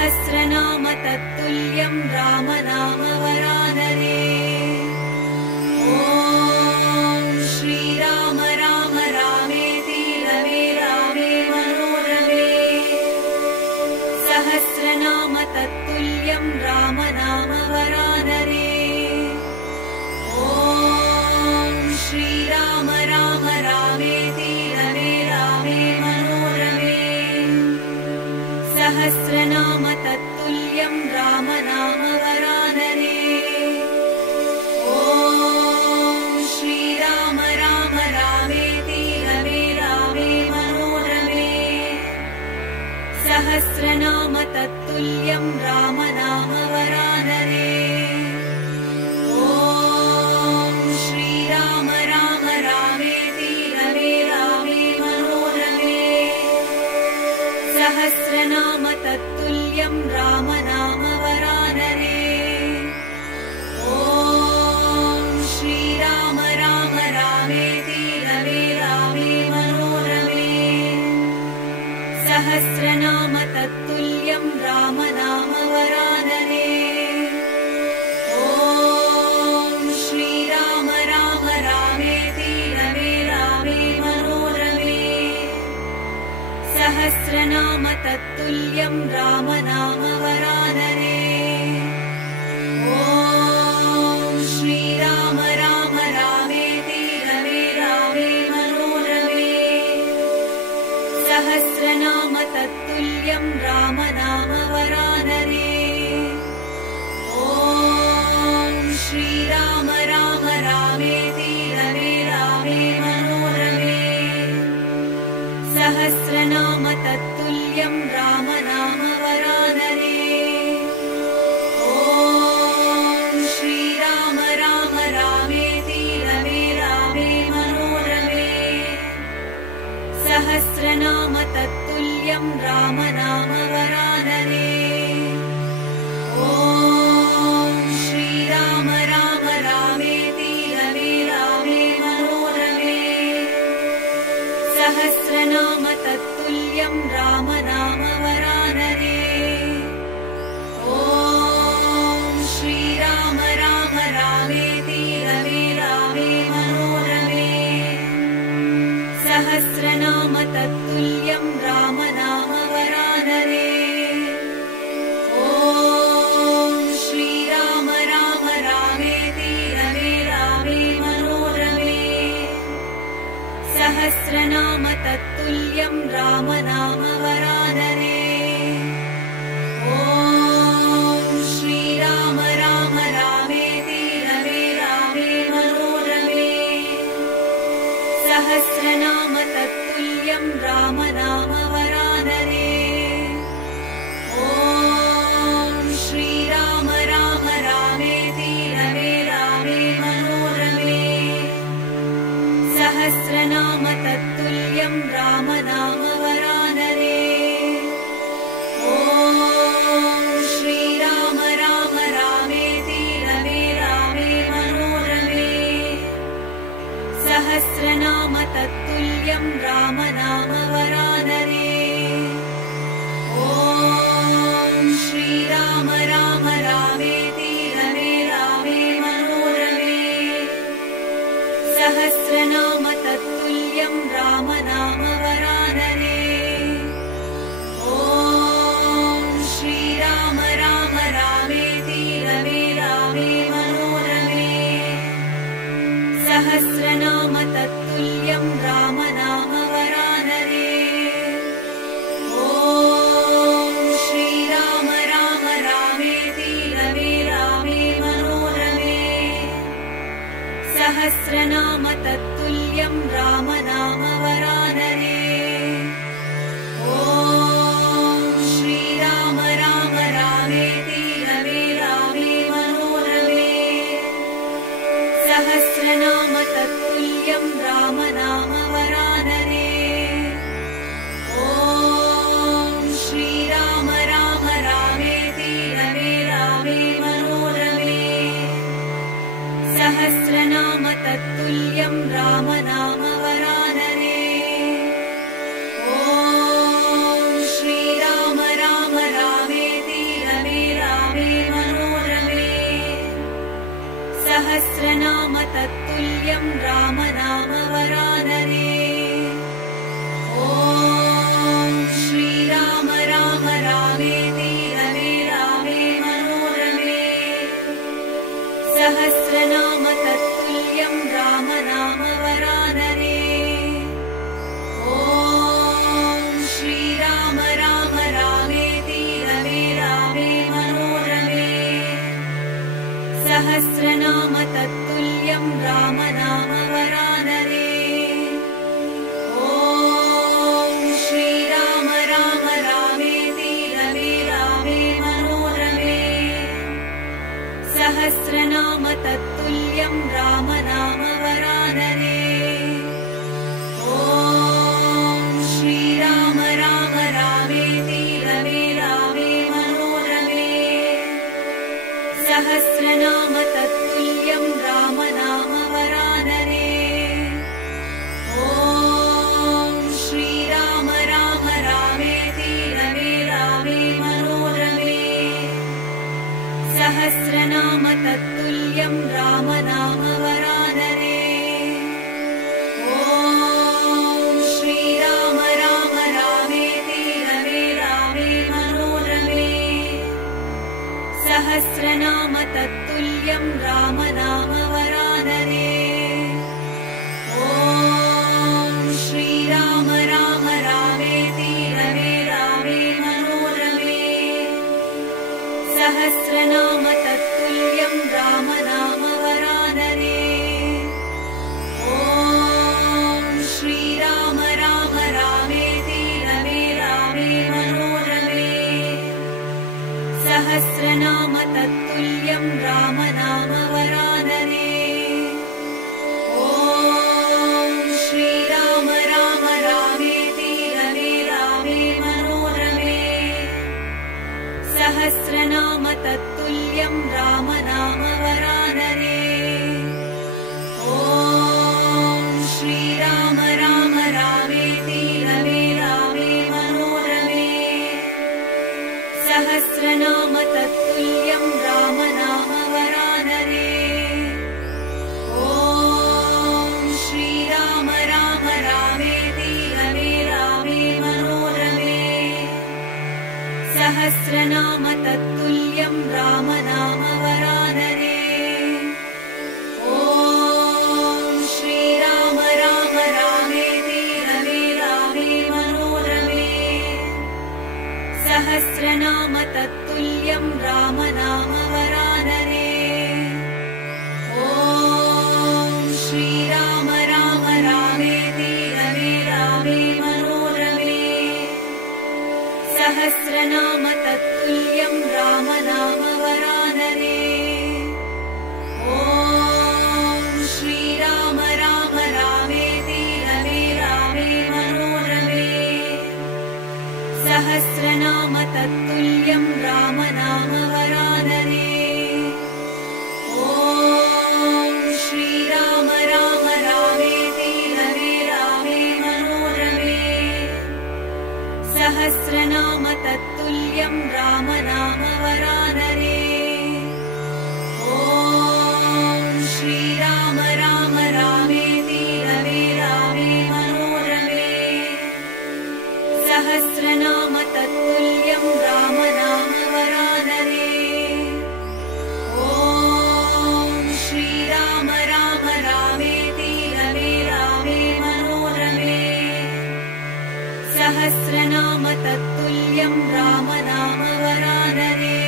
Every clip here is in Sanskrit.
सहस्रनाम तत्तुल्यं रामनाम वरानरे। ॐ श्रीराम राम रामेति रमे रामे मनोरमे। सहस्रनाम तत्तुल्यं रामनाम वरानरे। ॐ श्रीराम राम रामेति रमे रामे मनोरमे। सहस्रनाम तत्तुल्यं रामनाम वरानरे। ॐ श्रीराम राम रामेति रमे रामे मनोरमे। सहस्रनाम तत्तुल्यं रामनाम वरानरे। ॐ श्रीराम राम रामेति रमे रामे मनोरमे। सहस्रनाम तत्तुल्यं रामनाम वरानरे। ॐ श्रीराम राम रामेति रमे रामे मनोरमे। सहस्रनाम तत्तुल्यं रामनाम वरानरे। ॐ श्रीराम राम रामेति रमे रामे मनोरमे। सहस्रनाम तत्तुल्यं रामनाम वरानरे। ॐ श्रीराम राम रामेति रमे रामे मनोरमे। सहस्रनाम तत्तुल्यं रामनाम वरानरे। ॐ श्रीराम राम रामेति रमे रामे मनोरमे। सहस्रनाम तत्तुल्यं रामनाम वरानरे। सहस्रनाम तत्तुल्यं रामनाम वरानरे। ॐ श्रीराम राम रामेति रमे रामे मनोरमे। सहस्रनाम तत्तुल्यं रामनाम वरानरे। ॐ श्रीराम राम रामेति रमे रामे मनोरमे। सहस्रनाम तत्तुल्यं रामनाम वरानरे। ॐ श्रीराम राम रामेति रमे रामे मनोरमे। सहस्रनाम तत्तुल्यं रामनाम वरानरे। ॐ श्रीराम राम रामेति रमे रामे मनोरमे। सहस्रनाम तत्तुल्यं रामनाम वरानरे। ॐ श्रीराम राम रामेति रमे रामे मनोरमे। सहस्रनाम तत्तुल्यं रामनाम वरानरे। ॐ श्रीराम राम रामेति रमे रामे मनोरमे। सहस्रनाम तत्तुल्यं रामनाम वरानरे। ॐ श्रीराम राम रामेति रमे रामे मनोरमे। सहस्रनाम तत्तुल्यं रामनाम वरानरे। ॐ श्रीराम राम रामेति रमे रामे मनोरमे। सहस्रनाम तत्तुल्यं रामनाम वरानरे। ॐ श्रीराम राम रामेति रमे रामे मनोरमे। सहस्रनाम तत्तुल्यं रामनाम वरानरे। ॐ श्रीराम राम रामेति रमे रामे मनोरमे। सहस्रनाम तत्तुल्यं रामनाम वरानरे। ॐ श्रीराम राम रामेति रमे रामे मनोरमे। सहस्रनाम तत्तुल्यं रामनाम वरानरे। ॐ श्रीराम राम रामेति रमे रामे मनोरमे। सहस्रनाम तत्तुल्यं रामनाम वरानरे। ॐ श्रीराम राम रामेति रमे रामे मनोरमे। सहस्रनाम तत्तुल्यं रामनाम वरानरे। ॐ श्रीराम राम रामेति रमे रामे मनोरमे। सहस्रनाम तत्तुल्यं रामनाम वरानरे। ॐ श्रीराम राम रामेति रमे रामे मनोरमे। सहस्रनाम तत्तुल्यं रामनाम वरानरे। ॐ श्रीराम राम रामेति रमे रामे मनोरमे। सहस्रनाम तत्तुल्यं रामनाम वरानरे।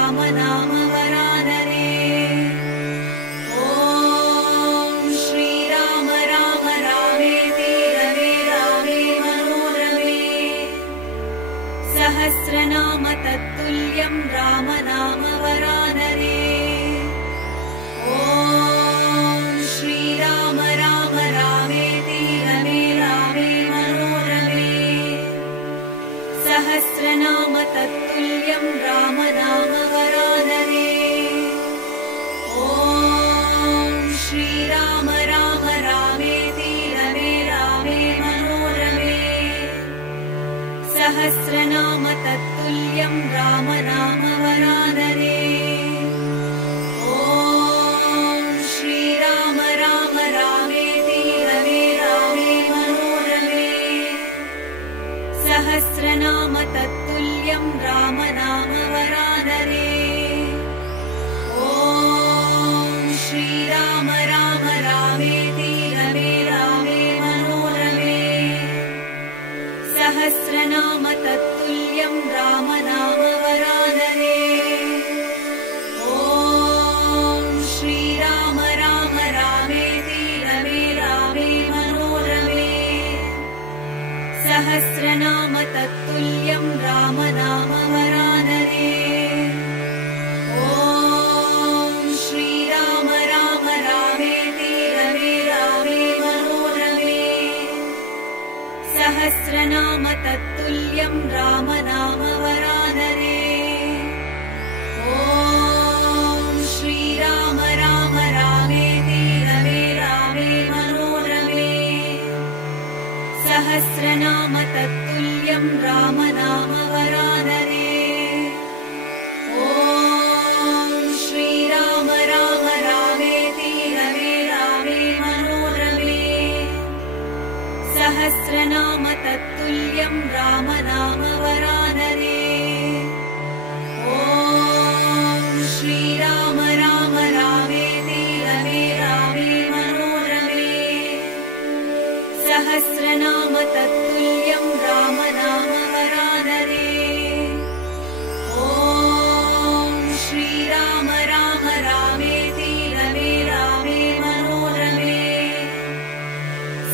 राम नाम वरानरे। ॐ श्रीराम राम रामेति रमे रामे मनोरमे। सहस्रनाम तत्तुल्यं राम नाम वरानरे। ॐ श्रीराम राम रामेति रमे रामे मनोरमे। सहस्रनाम तत्तुल्यं राम नाम वरानरे। ॐ श्रीराम राम रामेति रमे रामे मनोरमे। सहस्रनाम तत्तुल्यं राम नाम वरानरे। ॐ श्रीराम राम रामेति रमे रामे मनोरमे। सहस्रनाम तत्तुल्यं राम नाम वरानरे। ॐ श्रीराम राम रामेति रमे रामे मनोरमे। सहस्रनाम तत्तुल्यं राम नाम वरानरे। ॐ श्रीराम राम रामेति रमे रामे मनोरमे। सहस्रनाम तत्तुल्यं राम नाम वरानरे। ॐ श्रीराम राम रामेति रमे रामे मनोरमे। सहस्रनाम तत्तुल्यं राम नाम वरानरे। ॐ श्रीराम राम रामेति रमे रामे मनोरमे। सहस्रनाम तत्तुल्यं राम नाम वरानरे। ॐ श्रीराम राम रामेति रमे रामे मनोरमे। सहस्रनाम तत्तुल्यं राम नाम वरानरे। ॐ श्रीराम राम रामेति रमे रामे मनोरमे। सहस्रनाम तत्तुल्यं राम नाम वरानरे। ॐ श्रीराम राम रामेति रमे रामे मनोरमे।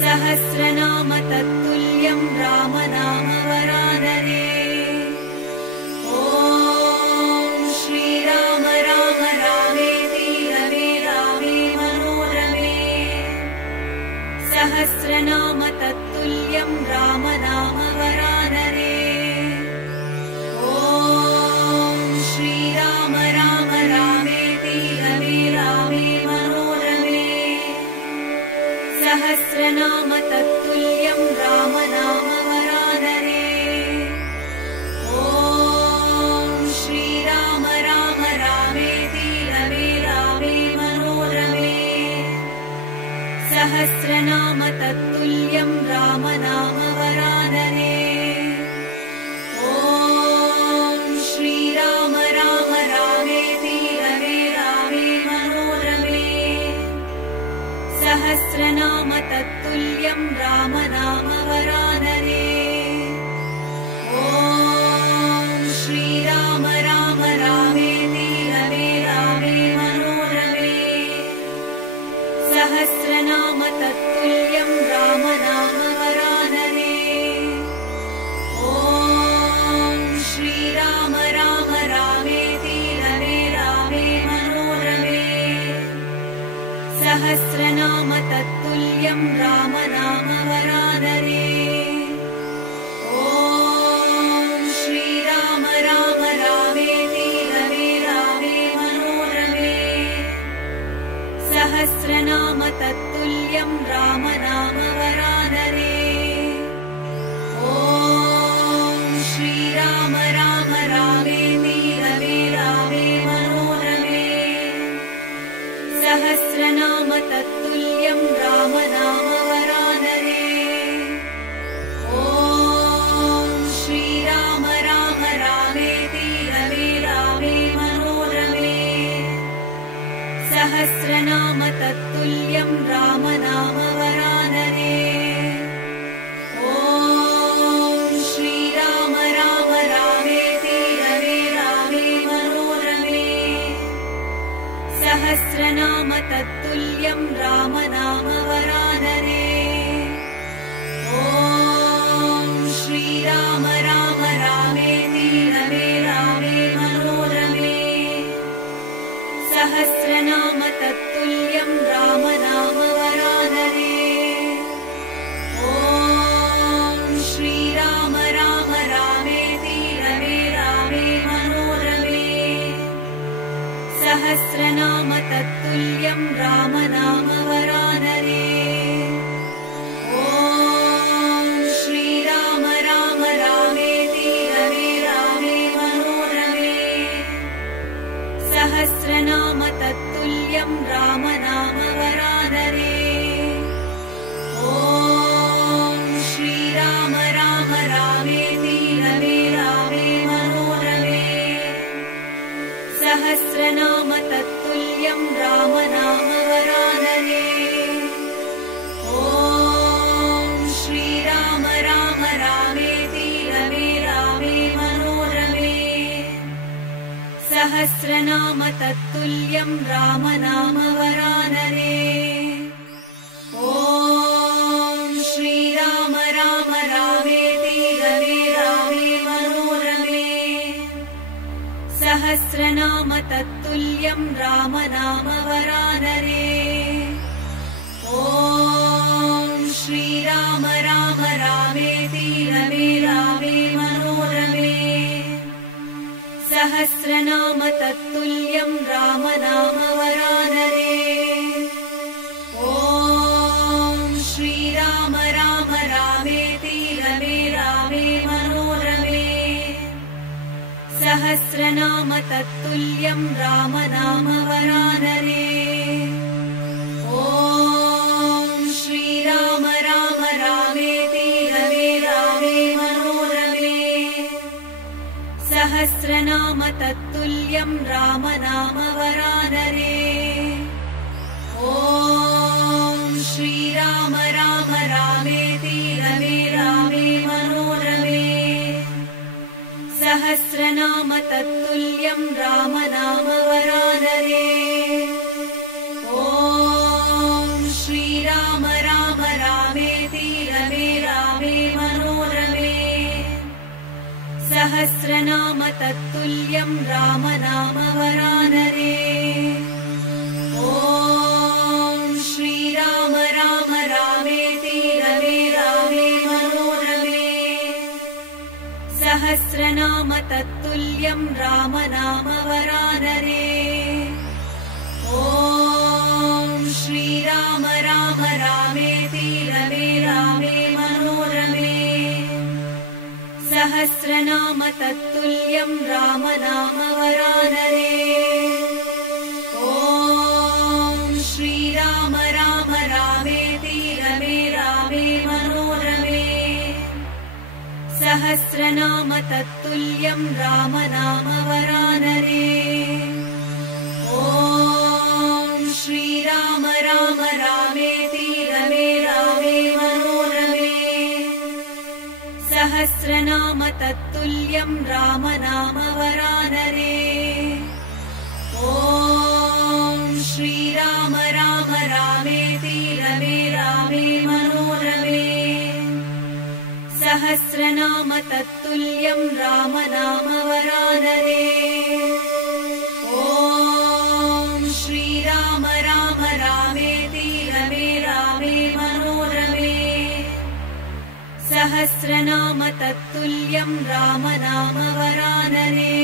सहस्रनाम तत्तुल्यं राम नाम वरानरे। ॐ श्रीराम राम रामेति रमे रामे मनोरमे। सहस्रनाम तत्तुल्यं राम नाम वरानरे। ॐ श्रीराम राम रामेति रमे रामे मनोरमे। सहस्रनाम तत्तुल्यं राम नाम वरानरे। ॐ श्रीराम राम रामेति रमे रामे मनोरमे। सहस्रनाम तत्तुल्यं राम नाम वरानरे। ॐ श्रीराम राम रामेति रमे रामे मनोरमे। सहस्रनाम तत्तुल्यं राम नाम वरानरे। ॐ श्रीराम राम रामेति रमे रामे मनोरमे। सहस्रनाम तत्तुल्यं राम नाम वरानरे। ॐ श्रीराम राम रामेति रमे रामे मनोरमे। सहस्रनाम तत्तुल्यं राम नाम वरानरे। ॐ श्रीराम राम रामेति रमे रामे मनोरमे। सहस्रनाम तत्तुल्यं राम नाम वरानरे। ॐ श्रीराम राम रामेति रमे रामे मनोरमे। सहस्रनाम तत्तुल्यं राम नाम वरानरे। ॐ श्रीराम राम रामेति रमे रामे मनोरमे। सहस्रनाम तत्तुल्यं राम तत्तुल्यं राम नाम वरानरे। ॐ श्रीराम राम रामेति रमे रामे मनोरमे। सहस्रनाम तत्तुल्यं राम नाम वरानरे। ॐ श्रीराम राम रामेति रमे रामे मनोरमे। सहस्रनाम तत्तुल्यं राम नाम वरानरे। ॐ श्रीराम राम रामेति रमे रामे मनोरमे। सहस्रनाम तत्तुल्यं राम नाम वरानरे। ॐ श्रीराम राम रामेति रमे रामे मनोरमे। सहस्रनाम तत्तुल्यं राम नाम वरानरे। ॐ श्रीराम राम रामेति रमे रामे मनोरमे। सहस्रनाम तत्तुल्यं राम नाम वरानरे। ॐ श्रीराम राम रामेति रमे रामे मनोरमे। सहस्रनाम तत्तुल्यं राम नाम वरानरे। ॐ श्रीराम राम रामेति रमे रामे मनोरमे। सहस्रनाम तत्तुल्यं राम नाम वरानरे। ॐ श्रीराम राम रामेति रमे रामे मनोरमे। सहस्रनाम तत्तुल्यं राम नाम वरानरे। ॐ श्रीराम राम रामेति रमे रामे मनोरमे। सहस्रनाम तत्तुल्यं राम नाम वरानरे। ॐ श्रीराम राम रामेति रमे रामे मनोरमे। सहस्रनाम तत्तुल्यं राम नाम वरानरे। ॐ श्रीराम राम रामेति रमे रामे मनोरमे। सहस्रनाम तत्तुल्यं राम नाम वरानरे। ॐ श्रीराम राम रामेति रमे रामे मनोरमे। सहस्रनाम तत्तुल्यं राम नाम वरानरे।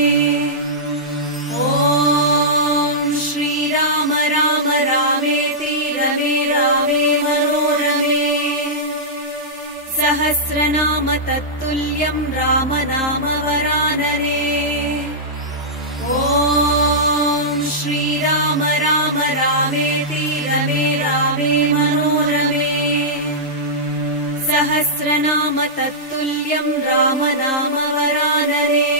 ॐ श्रीराम राम रामेति रमे रामे मनोरमे। सहस्रनाम तत्तुल्यं राम नाम वरानरे। ॐ श्रीराम राम रामेति रमे रामे मनोरमे। सहस्रनाम तत्तुल्यं राम नाम वरानरे।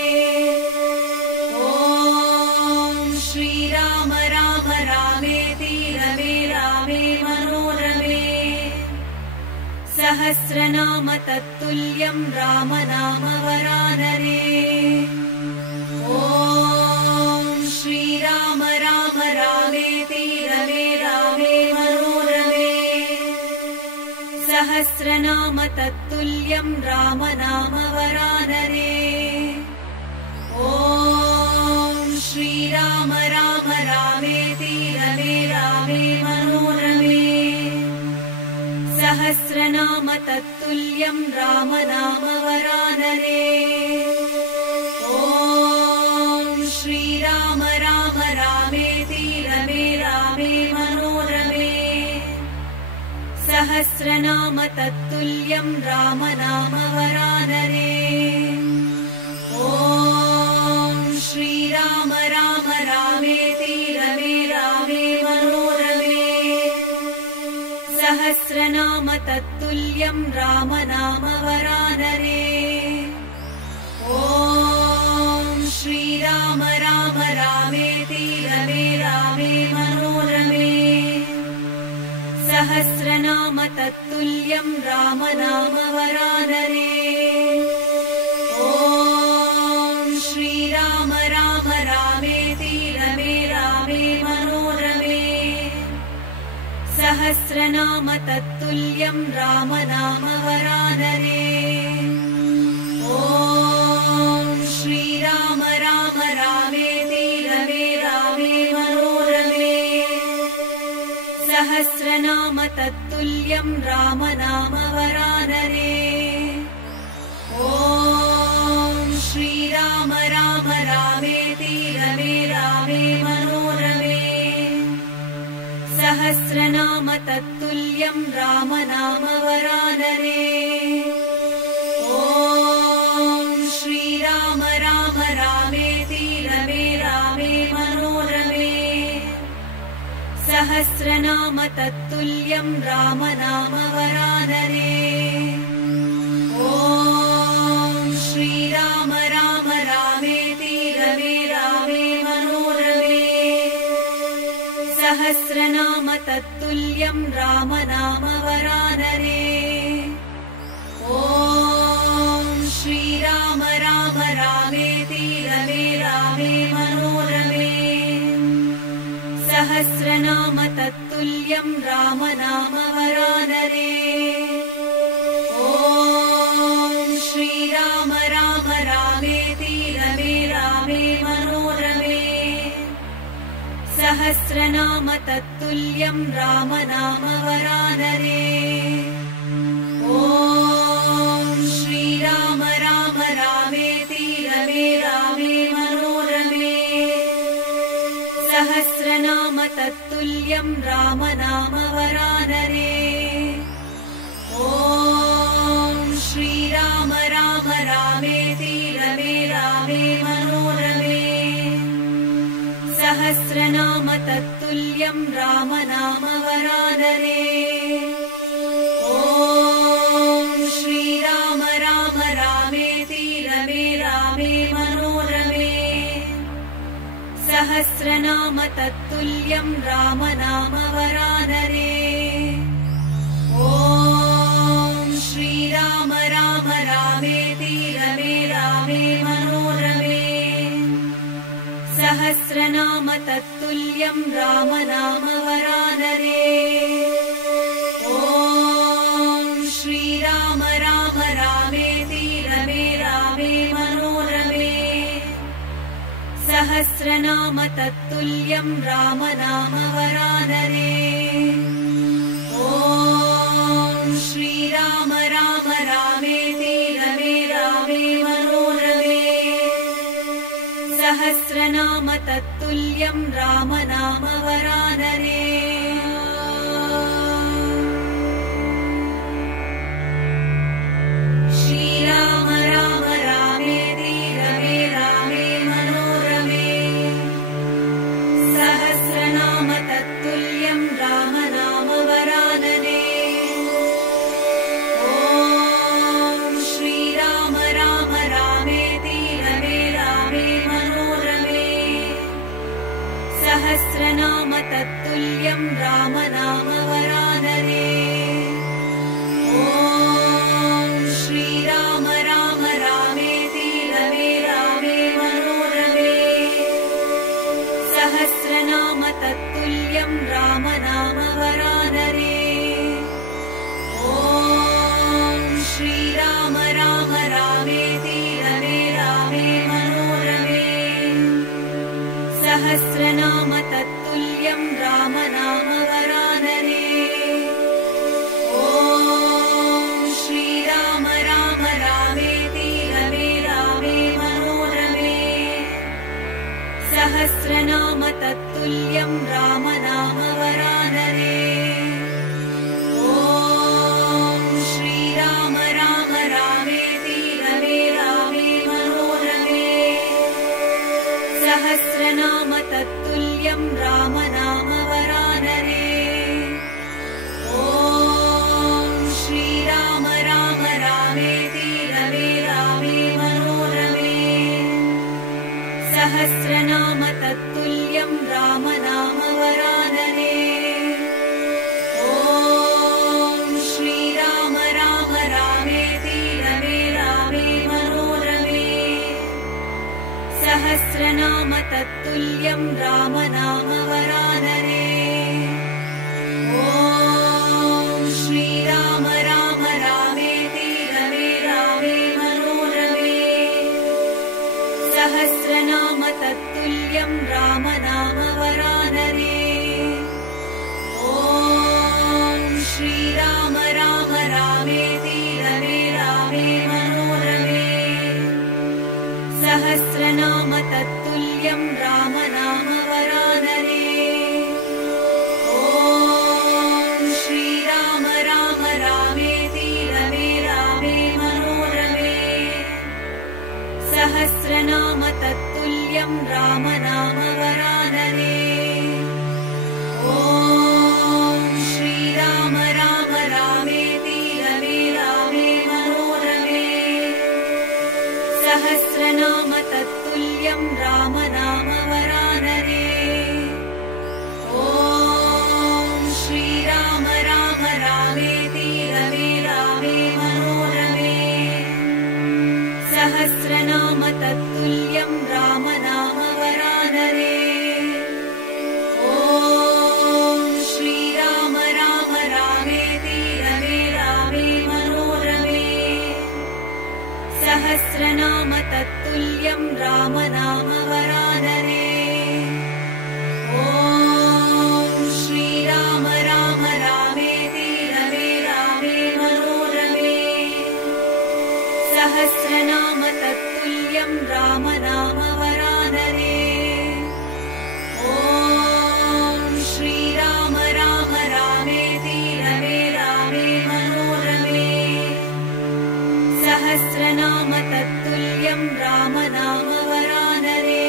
ॐ श्रीराम राम रामेति रमे रामे मनोरमे। सहस्रनाम तत्तुल्यं राम नाम वरानरे। ॐ श्रीराम राम रामेति रमे रामे मनोरमे। सहस्रनाम तत्तुल्यं राम नाम वरानरे। ॐ श्रीराम राम रामेति रमे रामे मनोरमे। सहस्रनाम तत्तुल्यं राम नाम वरानरे। ॐ श्रीराम राम रामेति रमे रामे मनोरमे। सहस्रनाम तत्तुल्यं राम नाम वरानरे। ॐ श्रीराम राम रामेति रमे रामे मनोरमे। सहस्रनाम तत्तुल्यं राम नाम वरानरे। ॐ श्रीराम राम रामेति रमे रामे मनोरमे। सहस्रनाम तत्तुल्यं राम नाम वरानरे। ॐ श्रीराम राम रामेति रमे रामे सहस्रनाम तत्तुल्यं रामनाम वरानने। ॐ श्रीराम राम रामेति रमे रामे मनोरमे। सहस्रनाम तत्तुल्यं रामनाम वरानने। ॐ श्रीराम राम रामेति रमे रामे मनोरमे। सहस्रनाम तत्तुल्यं रामनाम वरानने। ॐ श्रीराम राम रामेति रमे रामे मनोरमे। सहस्रनाम तत्तुल्यं रामनाम वरानने। ॐ श्रीराम राम रामेति रमे रामे मनोरमे। सहस्रनाम तत्तुल्यं रामनाम वरानने। ॐ श्रीराम राम रामेति रमे रामे मनोरमे। सहस्रनाम तत्तुल्यं रामनाम वरानने। ॐ श्रीराम राम रामेति रमे रामे मनोरमे। सहस्रनाम तत्तुल्यं रामनाम वरानने। ॐ श्रीराम राम रामेति रमे रामे मनोरमे। सहस्रनाम तत्तुल्यं रामनाम वरानने। ॐ श्रीराम राम रामेति रमे रामे मनोरमे। सहस्रनाम तत्तुल्यं रामनाम वरानने। ॐ श्रीराम राम रामेति रमे रामे मनोरमे। सहस्रनाम तत्तुल्यं रामनाम वरानने। ॐ श्रीराम राम रामेति रमे रामे मनोरमे। सहस्रनाम तत्तुल्यं रामनाम वरानने। ॐ श्रीराम राम रामेति रमे रामे मनोरमे। सहस्रनाम तत्तुल्यं रामनाम वरानने। ॐ श्रीराम राम रामेति रमे रामे मनोरमे। सहस्रनाम तत्तुल्यं रामनाम वरानने। श्रीराम राम रामेति रमे रामे मनोरमे। सहस्रनाम तत्तुल्यं रामनाम वरानने। ॐ श्रीराम राम रामेति रमे रामे मनोरमे। सहस्रनाम तत्तुल्यं रामनाम वरानने। ॐ श्रीराम राम रामेति रमे रामे मनोरमे। सहस्रनाम तत्तुल्यं रामनाम वरानने। ॐ श्रीराम राम रामेति रमे रामे मनोरमे। सहस्रनाम तत्तुल्यं रामनाम वरानने। ॐ श्रीराम राम रामेति रमे रामे मनोरमे। सहस्रनाम तत्तुल्यं रामनाम वरानने। ॐ श्रीराम राम रामेति रमे रामे मनोरमे। सहस्रनाम तत्तुल्यं रामनाम वरानने। ॐ श्रीराम राम रामेति रमे रामे मनोरमे। सहस्रनाम तत्तुल्यं रामनाम वरानने। ॐ श्रीराम राम रामेति रमे रामे मनोरमे। सहस्रनाम तत्तुल्यं रामनाम वरानने। ॐ रामेति रमे रामे मनोरमे सहस्रनाम तत्तुल्यं राम नाम वरानने ॐ श्रीराम राम रामेति रमे रामे मनोरमे सहस्रनाम तत्तुल्यं राम नाम वरानने ॐ श्रीराम राम रामेति रमे रामे मनोरमे सहस्रनाम तत्तुल्यं राम नाम वरानने ॐ श्रीराम राम रामेति रमे रामे मनोरमे सहस्रनाम तत्तुल्यं राम नाम वरानने ॐ श्रीराम राम रामेति रमे रामे मनोरमे सहस्रनाम तत्तुल्यं राम नाम वरानने ॐ श्रीराम राम रामेति रमे रामे मनोरमे सहस्रनाम तत्तुल्यं राम नाम वरानने ॐ श्रीराम राम रामेति रमे रामे मनोरमे सहस्रनाम तत्तुल्यं राम नाम वरानने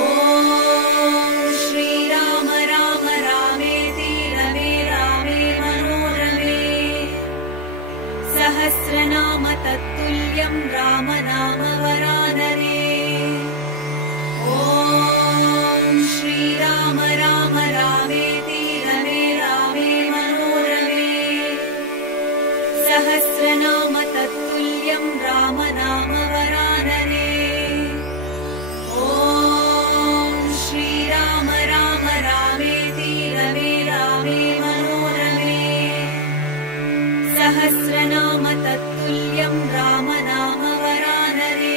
ॐ श्रीराम राम रामेति रमे रामे मनोरमे सहस्रनाम तत्तुल्यं राम नाम वरानने ॐ श्रीराम राम रामेति रमे रामे मनोरमे सहस्रनाम तत्तुल्यं राम नाम वरानने ॐ श्रीराम राम रामेति रमे रामे मनोरमे सहस्रनाम तत्तुल्यं राम नाम वरानने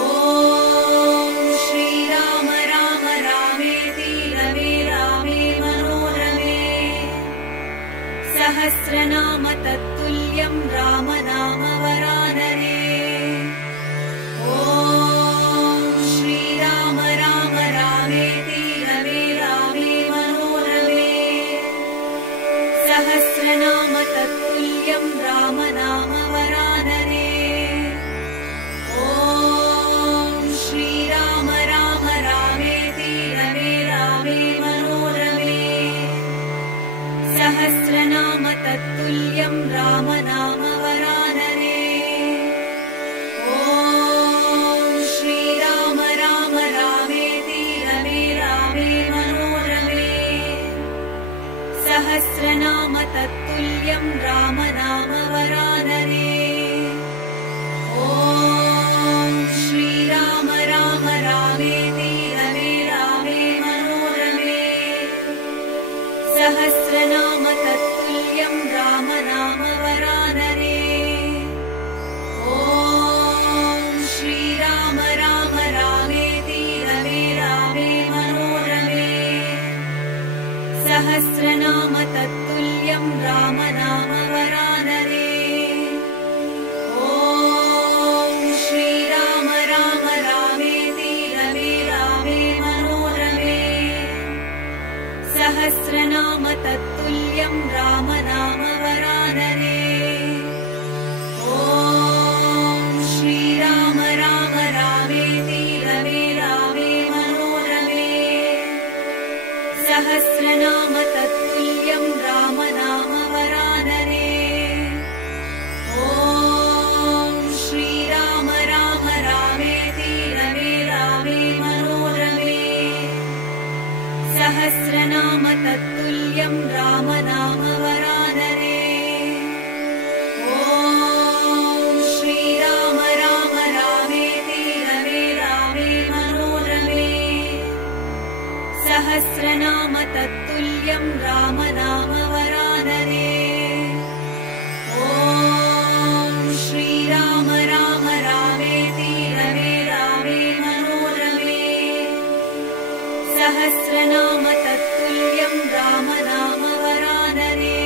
ॐ श्रीराम राम रामेति रमे रामे मनोरमे सहस्रनाम तत्तुल्यं राम नाम वरानने ॐ श्रीराम राम रामेति रमे रामे मनोरमे सहस्रनाम तत्तुल्यं राम नाम वरानने ॐ श्रीराम राम रामेति रमे रामे मनोरमे सहस्रनाम तत्तुल्यं राम नाम वरानने ॐ श्रीराम राम रामेति रमे रामे मनोरमे सहस्रनाम तत्तुल्यं राम नाम वरानने ॐ श्रीराम राम रामेति रमे रामे मनोरमे सहस्रनाम तत्तुल्यं राम नाम वरानने ॐ श्रीराम राम रामेति रमे रामे मनोरमे सहस्रनाम तत्तुल्यं राम नाम वरानने ॐ श्रीराम राम रामेति रमे रामे मनोरमे सहस्रनाम तत्तुल्यं राम नाम वरानने ॐ श्रीराम राम रामेति रमे रामे मनोरमे सहस्रनाम तत्तुल्यं राम नाम वरानने ॐ श्रीराम राम रामेति रमे रामे मनोरमे सहस्रनाम तत्तुल्यं राम नाम वरानने ॐ श्रीराम राम रामेति रमे रामे मनोरमे सहस्रनाम तत्तुल्यं राम नाम वरानने ॐ श्रीराम राम रामेति रमे रामे मनोरमे सहस्रनाम तत्तुल्यं राम नाम वरानने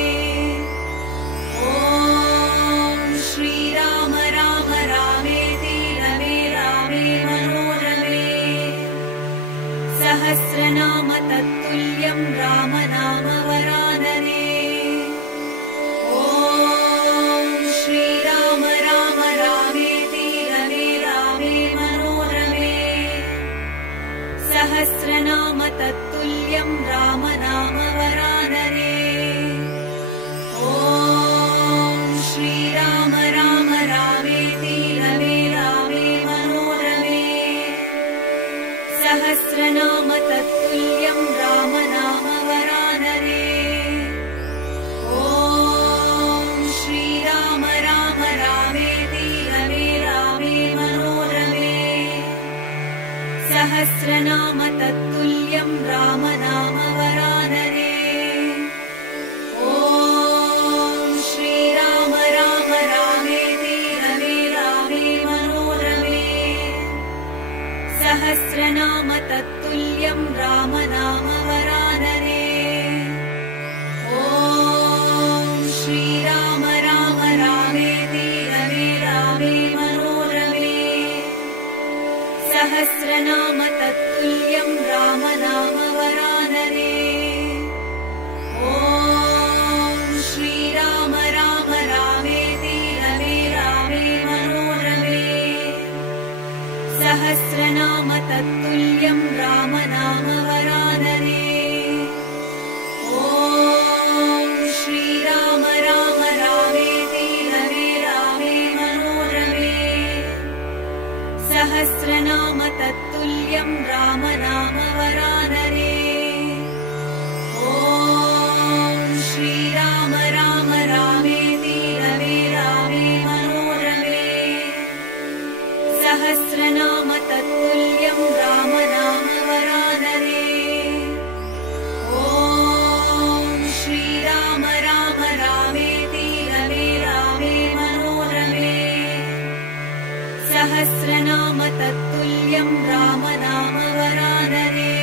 सहस्रनाम तत्तुल्यं राम नाम वरानने।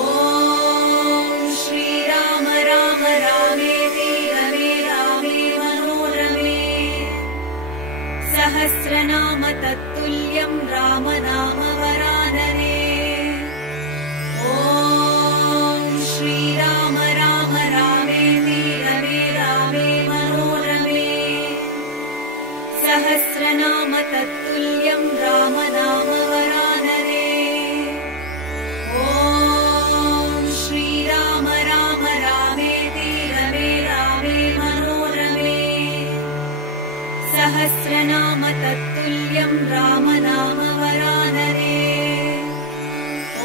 ॐ श्रीराम राम रामेति रमे रामे मनोरमे। सहस्रनाम तत्तुल्यं राम नाम वरानने। ॐ श्रीराम राम रामेति रमे रामे मनोरमे। सहस्रनाम तत्तुल्यं राम नाम वरानने। ॐ श्रीराम राम रामेति रमे रामे मनोरमे। सहस्रनाम तत्तुल्यं राम नाम वरानने।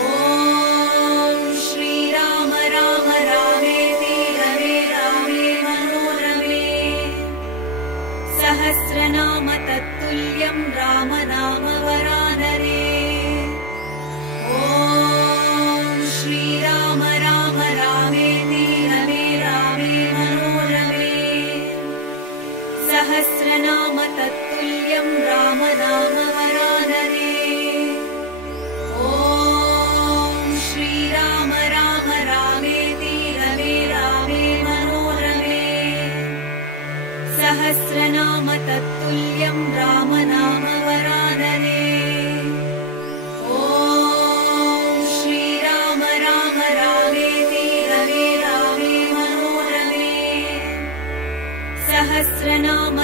ॐ श्रीराम राम रामेति रमे रामे मनोरमे। सहस्रनाम तत्तुल्यं राम नाम वरानने। ॐ श्रीराम राम रामेति रमे रामे मनोरमे। सहस्रनाम तत्तुल्यं राम नाम वरानने। ॐ श्रीराम राम रामेति रमे रामे मनोरमे। सहस्रनाम तत्तुल्यं राम नाम वरानने। ॐ श्रीराम राम रामेति रमे रामे मनोरमे। सहस्रनाम